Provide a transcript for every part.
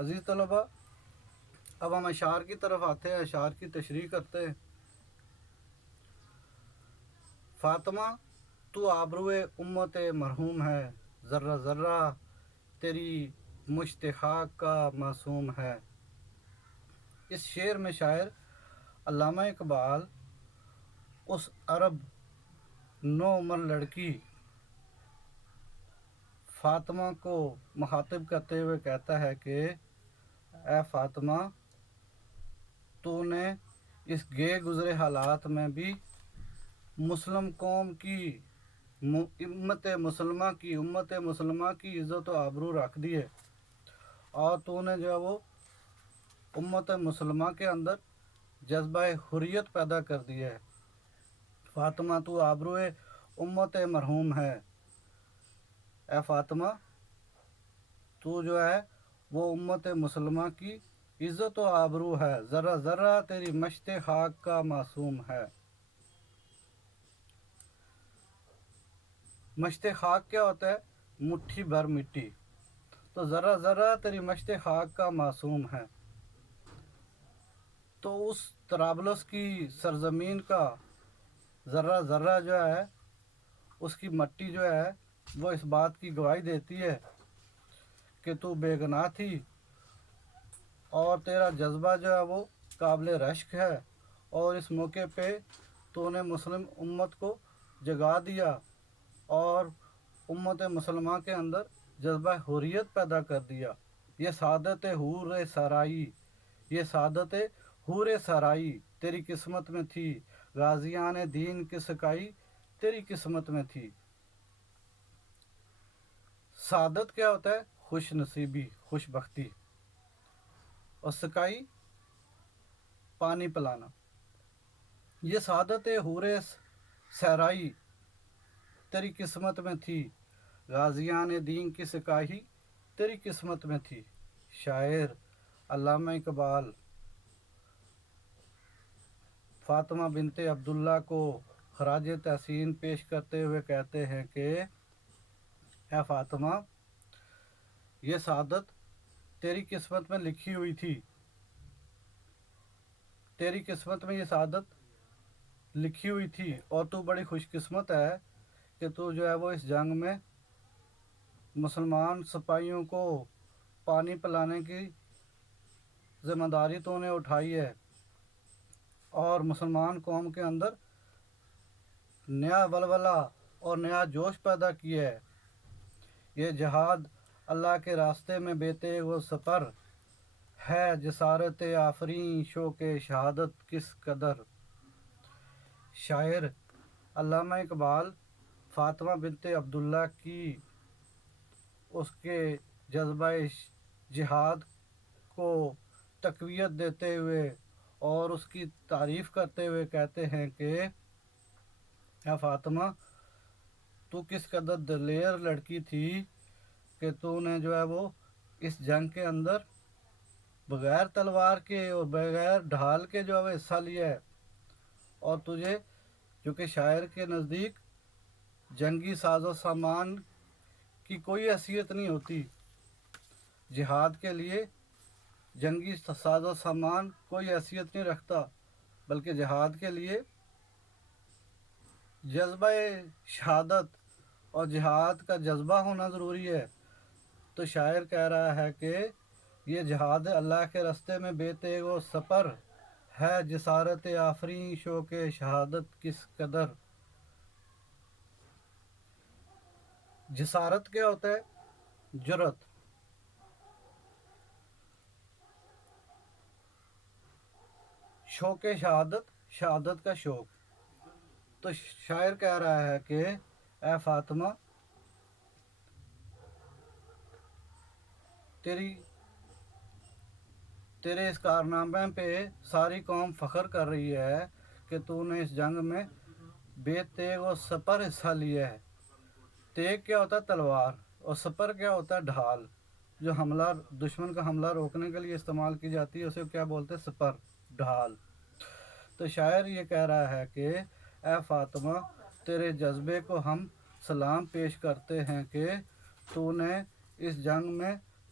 عزیز طلبہ، اب ہم اشعار کی طرف آتے ہیں، اشعار کی تشریح کرتے ہیں۔ فاطمہ تو آبروئے امت مرحوم ہے، ذرہ ذرہ تیری مشت خاک کا معصوم ہے۔ اس شعر میں شاعر علامہ اقبال اس عرب نوعمر لڑکی فاطمہ کو مخاطب کرتے ہوئے کہتا ہے کہ اے فاطمہ، تو نے اس گئے گزرے حالات میں بھی مسلم قوم کی امت مسلمہ کی عزت و آبرو رکھ دی ہے، اور تو نے جو ہے وہ امت مسلمہ کے اندر جذبہ حریت پیدا کر دی ہے۔ فاطمہ تو آبروئے امت مرحوم ہے، اے فاطمہ تو جو ہے وہ امت مسلمہ کی عزت و آبرو ہے، ذرہ ذرہ تیری مشت خاک کا معصوم ہے۔ مشت خاک کیا ہوتا ہے؟ مٹھی بھر مٹی، تو ذرہ ذرہ تیری مشت خاک کا معصوم ہے۔ تو اس طرابلس کی سرزمین کا ذرہ ذرہ جو ہے، اس کی مٹی جو ہے وہ اس بات کی گواہی دیتی ہے کہ تو بے گناہ تھی، اور تیرا جذبہ جو ہے وہ قابل رشک ہے، اور اس موقع پہ تو نے مسلم امت کو جگا دیا اور امت مسلمہ کے اندر جذبہ حریت پیدا کر دیا۔ یہ سعادت حور سرائی، یہ سعادت حور سرائی تیری قسمت میں تھی، غازیان دین کی سکائی تیری قسمت میں تھی۔ سعادت کیا ہوتا ہے؟ خوش نصیبی، خوش بختی، اور سکائی پانی پلانا۔ یہ سعادت حور سرائی تیری قسمت میں تھی، غازیان دین کی سکائی تیری قسمت میں تھی۔ شاعر علامہ اقبال فاطمہ بنت عبداللہ کو خراج تحسین پیش کرتے ہوئے کہتے ہیں کہ اے فاطمہ، یہ سعادت تیری قسمت میں لکھی ہوئی تھی، تیری قسمت میں یہ سعادت لکھی ہوئی تھی، اور تو بڑی خوش قسمت ہے کہ تو جو ہے وہ اس جنگ میں مسلمان سپاہیوں کو پانی پلانے کی ذمہ داری تو نے اٹھائی ہے، اور مسلمان قوم کے اندر نیا ولولہ اور نیا جوش پیدا کیا ہے۔ یہ جہاد اللہ کے راستے میں بے تیغ و سپر ہے، جسارت آفریں شوق شہادت کس قدر۔ شاعر علامہ اقبال فاطمہ بنت عبداللہ کی اس کے جذبہ جہاد کو تقویت دیتے ہوئے اور اس کی تعریف کرتے ہوئے کہتے ہیں کہ اے فاطمہ، تو کس قدر دلیر لڑکی تھی کہ تو نے جو ہے وہ اس جنگ کے اندر بغیر تلوار کے اور بغیر ڈھال کے جو ہے وہ حصہ لیا ہے، اور تجھے جو کہ شاعر کے نزدیک جنگی ساز و سامان کی کوئی حیثیت نہیں ہوتی، جہاد کے لیے جنگی ساز و سامان کوئی حیثیت نہیں رکھتا، بلکہ جہاد کے لیے جذبہ شہادت اور جہاد کا جذبہ ہونا ضروری ہے۔ تو شاعر کہہ رہا ہے کہ یہ جہاد اللہ کے راستے میں بے تیغ و سپر ہے، جسارت آفریں شوق شہادت کس قدر۔ جسارت کیا ہوتا ہے؟ جرأت، شوق شہادت، شہادت کا شوق۔ تو شاعر کہہ رہا ہے کہ اے فاطمہ، تیرے اس کارنامے پہ ساری قوم فخر کر رہی ہے کہ تو نے اس جنگ میں بے تیغ و سپر حصہ لیا ہے۔ تیغ کیا ہوتا ہے؟ تلوار، اور سپر کیا ہوتا ہے؟ ڈھال، جو دشمن کا حملہ روکنے کے لیے استعمال کی جاتی ہے، اسے کیا بولتے ہیں؟ سپر، ڈھال۔ تو شاعر یہ کہہ رہا ہے کہ اے فاطمہ، تیرے جذبے کو ہم سلام پیش کرتے ہیں کہ تو نے اس جنگ میں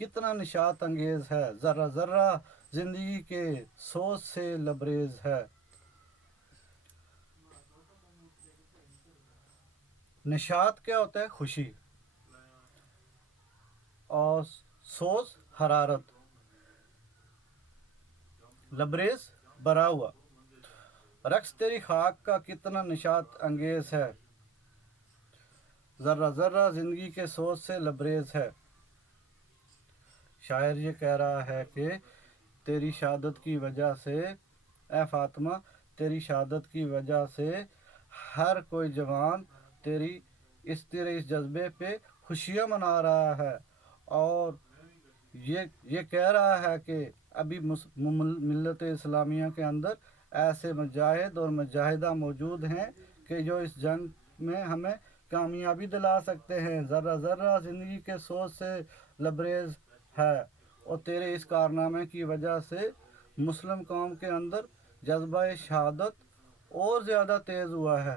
کتنا نشاط انگیز ہے، ذرہ ذرہ زندگی کے سوز سے لبریز ہے۔ نشاط کیا ہوتا ہے؟ خوشی، اور سوز حرارت، لبریز بھرا ہوا۔ رقص تیری خاک کا کتنا نشاط انگیز ہے، ذرہ ذرہ زندگی کے سوز سے لبریز ہے۔ شاعر یہ کہہ رہا ہے کہ تیری شہادت کی وجہ سے، اے فاطمہ تیری شہادت کی وجہ سے ہر کوئی جوان تیرے اس جذبے پہ خوشیاں منا رہا ہے، اور یہ کہہ رہا ہے کہ ابھی ملت اسلامیہ کے اندر ایسے مجاہد اور مجاہدہ موجود ہیں کہ جو اس جنگ میں ہمیں کامیابی دلا سکتے ہیں۔ ذرہ ذرہ زندگی کے سوز سے لبریز ہے، اور تیرے اس کارنامے کی وجہ سے مسلم قوم کے اندر جذبہ شہادت اور زیادہ تیز ہوا ہے۔